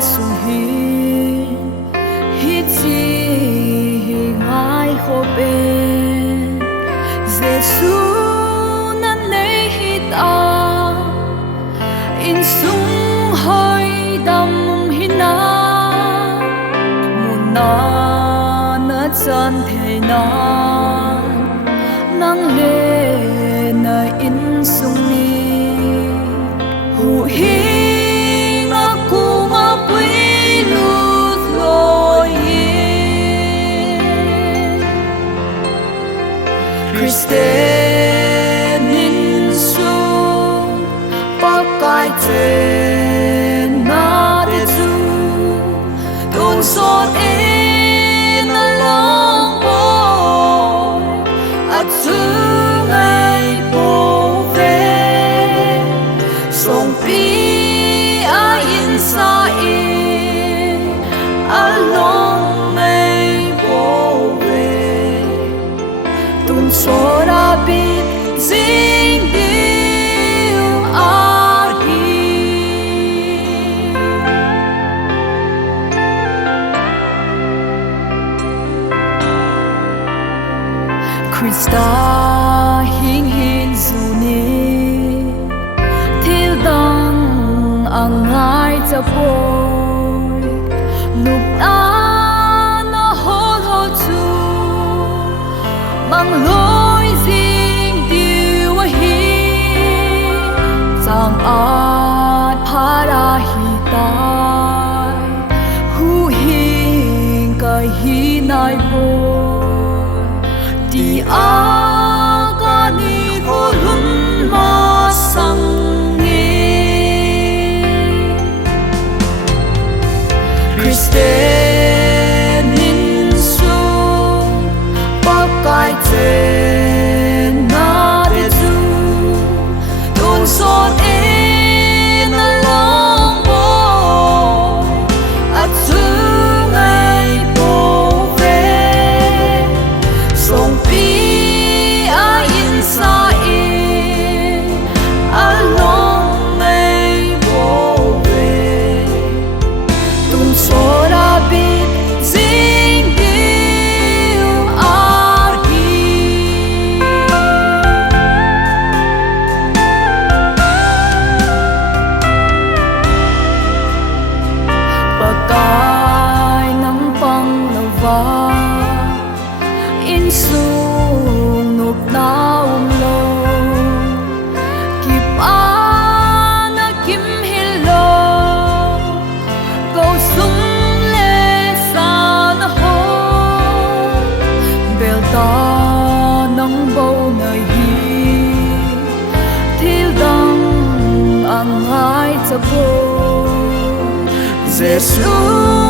sung hin hichi ngaikhoh ben Jesu'n nei hitam Insung huoidam hina Muonna na chanthei nang le na insungmi Huhhingna kuong puilut Christa Insung Pakai chenna Tonsot Songpi insa along may bowe Tonsot jing Christa hieng thildang ang ngaicha boy lúc na hol chu mang lối jing diu hi chang at para hitai Huhhingna hinai boy di agani golun masangi Christa Insung Pakai chenna Tonsot along boy at sungai bowe Songpi insa along may bowe Tonsot jing Pakai ng panglawa Insung na umlo Kipa na kimhilo Go sung le sana ho Belta ng bow na hi Thildang ang ngaicha boy Jesu'n